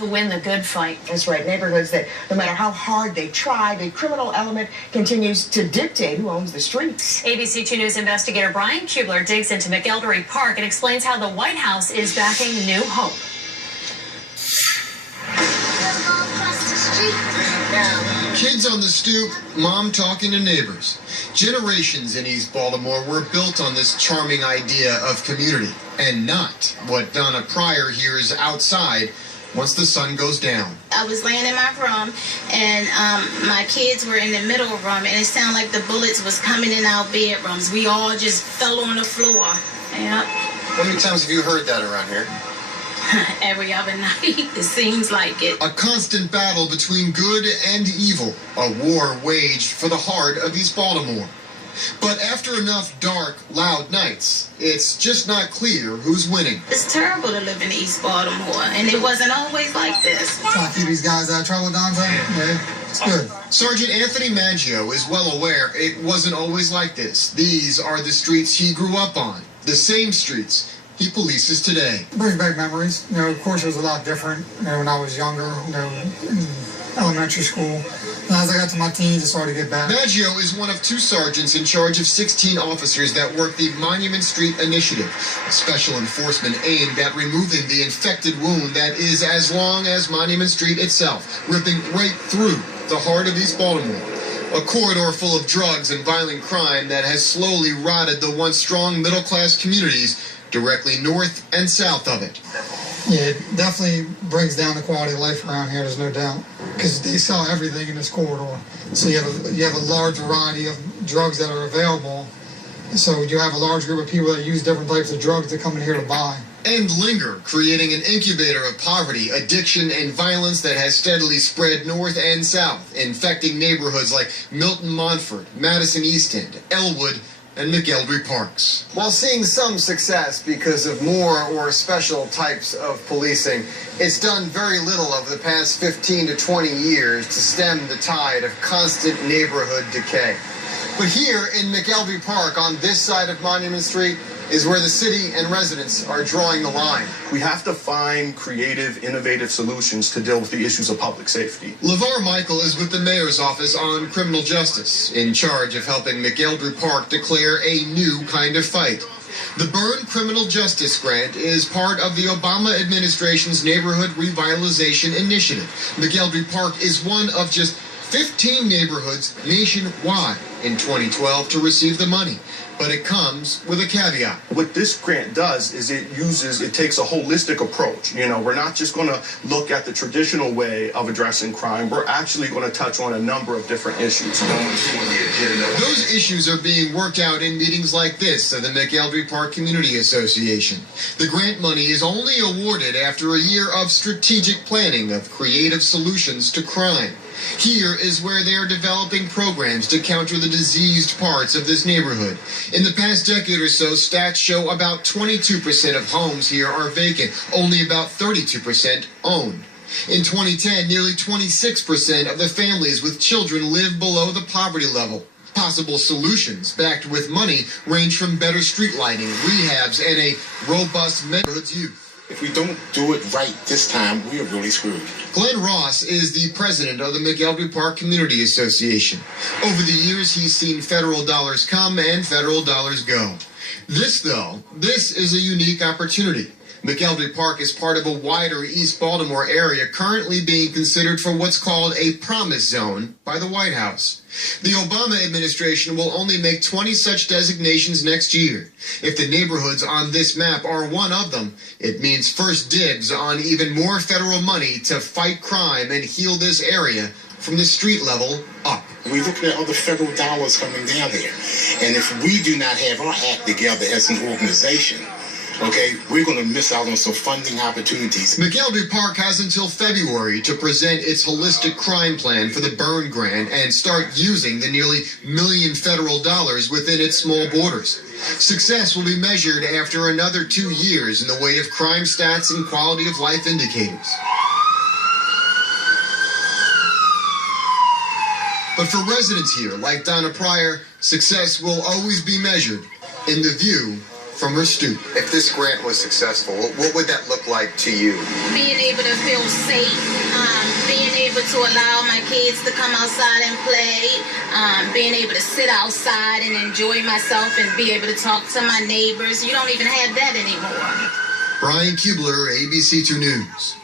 To win the good fight. That's right. Neighborhoods that, no matter how hard they try, the criminal element continues to dictate who owns the streets. ABC 2 News investigator Brian Kubler digs into McElderry Park and explains how the White House is backing new hope. Kids on the stoop, mom talking to neighbors. Generations in East Baltimore were built on this charming idea of community, and not what Donna Pryor hears outside once the sun goes down. I was laying in my room, and my kids were in the middle room, and it sounded like the bullets was coming in our bedrooms. We all just fell on the floor. Yeah. How many times have you heard that around here? Every other night, it seems like it. A constant battle between good and evil, a war waged for the heart of East Baltimore. But after enough dark, loud nights, it's just not clear who's winning. It's terrible to live in East Baltimore, and it wasn't always like this. Trying to keep these guys out of trouble, Dante? Yeah, it's good. Sergeant Anthony Maggio is well aware it wasn't always like this. These are the streets he grew up on, the same streets he polices today. Brings back memories. You know, of course, it was a lot different, when I was younger, in elementary school. And as I got to my teens, it started to get bad. Maggio is one of 2 sergeants in charge of 16 officers that work the Monument Street Initiative, a special enforcement aimed at removing the infected wound that is as long as Monument Street itself, ripping right through the heart of East Baltimore. A corridor full of drugs and violent crime that has slowly rotted the once strong middle-class communities directly north and south of it. Yeah, it definitely brings down the quality of life around here, there's no doubt. Because they sell everything in this corridor. So you have a large variety of drugs that are available. So you have a large group of people that use different types of drugs that come in here to buy. And linger, creating an incubator of poverty, addiction, and violence that has steadily spread north and south, infecting neighborhoods like Milton Montfort, Madison East End, Elwood, and McElderry Parks. While seeing some success because of more or special types of policing, it's done very little over the past 15 to 20 years to stem the tide of constant neighborhood decay. But here in McElderry Park, on this side of Monument Street, is where the city and residents are drawing the line. We have to find creative, innovative solutions to deal with the issues of public safety. LeVar Michael is with the mayor's office on criminal justice, in charge of helping McElderry Park declare a new kind of fight. The Byrne Criminal Justice Grant is part of the Obama administration's Neighborhood Revitalization Initiative. McElderry Park is one of just 15 neighborhoods nationwide in 2012 to receive the money. But it comes with a caveat. What this grant does is it takes a holistic approach. We're not just going to look at the traditional way of addressing crime. We're actually going to touch on a number of different issues. Those issues are being worked out in meetings like this of the McElderry Park Community Association. The grant money is only awarded after a year of strategic planning of creative solutions to crime. Here is where they are developing programs to counter the diseased parts of this neighborhood. In the past decade or so, stats show about 22% of homes here are vacant, only about 32% owned. In 2010, nearly 26% of the families with children live below the poverty level. Possible solutions, backed with money, range from better street lighting, rehabs, and a robust neighborhood's youth. If we don't do it right this time, we are really screwed. Glenn Ross is the president of the McElderry Park Community Association. Over the years, he's seen federal dollars come and federal dollars go. This is a unique opportunity. McElderry Park is part of a wider East Baltimore area currently being considered for what's called a promise zone by the White House. The Obama administration will only make 20 such designations next year. If the neighborhoods on this map are one of them, it means first dibs on even more federal money to fight crime and heal this area from the street level up. We look at other federal dollars coming down there, and if we do not have our act together as an organization, we're going to miss out on some funding opportunities. McElderry Park has until February to present its holistic crime plan for the Byrne Grant and start using the nearly $1 million federal dollars within its small borders. Success will be measured after another 2 years in the way of crime stats and quality of life indicators. But for residents here, like Donna Pryor, success will always be measured in the view from her stoop. If this grant was successful, what would that look like to you? Being able to feel safe, being able to allow my kids to come outside and play, being able to sit outside and enjoy myself and be able to talk to my neighbors. You don't even have that anymore. Brian Kubler, ABC 2 News.